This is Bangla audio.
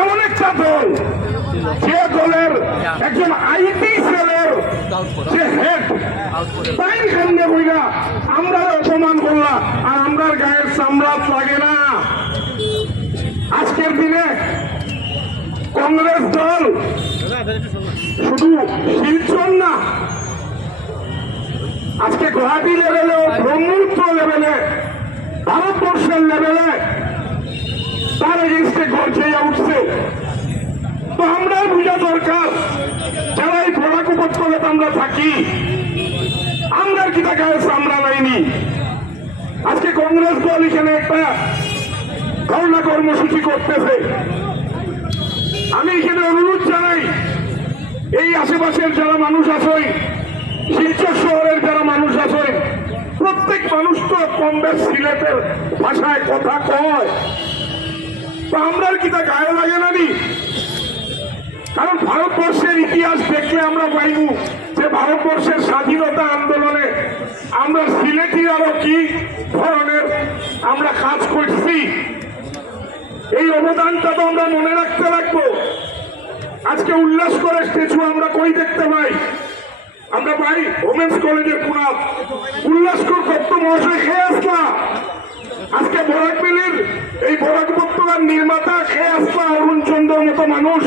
এমন একটা দল, যে দলের একজন আইটি সেলের যে হেড তাই সামনে বইরা আমরা অপমান করলাম, আর আমরার গায়ের চামড়া লাগে না। আজকের দিনে কংগ্রেস দল শুধু শিলচর না, আজকে গুয়াহাটি লেভেলে, ব্রহ্মপুত্র লেভেলে, ভারতবর্ষের লেভেলে তার এগেন্স্টে গর্জে উঠছে। তো আমরা বুঝা দরকার, যারা এই বরাক উপত্যকাতে আমরা থাকি, আমরা কি টাকা আমরা নাইনি। আজকে কংগ্রেস দল এখানে একটা ধর্ণা কর্মসূচি করতেছে। আমি এখানে অনুরোধ জানাই, এই আশেপাশের যারা মানুষ আছেন, শিলচর শহরের যারা মানুষ আছেন, প্রত্যেক মানুষ তো কম বেশ সিলেটের ভাষায় কথা কয়, তো আমরা কি তা গায়ে লাগে না নি? কারণ ভারতবর্ষের ইতিহাস দেখলে আমরা পাইব যে ভারতবর্ষের স্বাধীনতা আন্দোলনে আমরা সিলেটি আরো কি ধরনের আমরা কাজ করছি, এই অবদানটা তো আমরা মনে রাখতে লাগবো। আজকে উল্লাস করে স্ট্যাচু আমরা কই দেখতে পাই? আমরা পাই ওমেন্স কলেজের পুনাত উল্লাস কর্ত মহাশয় খেয়ে আসলা। আজকে বরাক মিলের এই বরাক উপত্যকার নির্মাতা খেয়ে আসলা অরুণ চন্দ্রের মতো মানুষ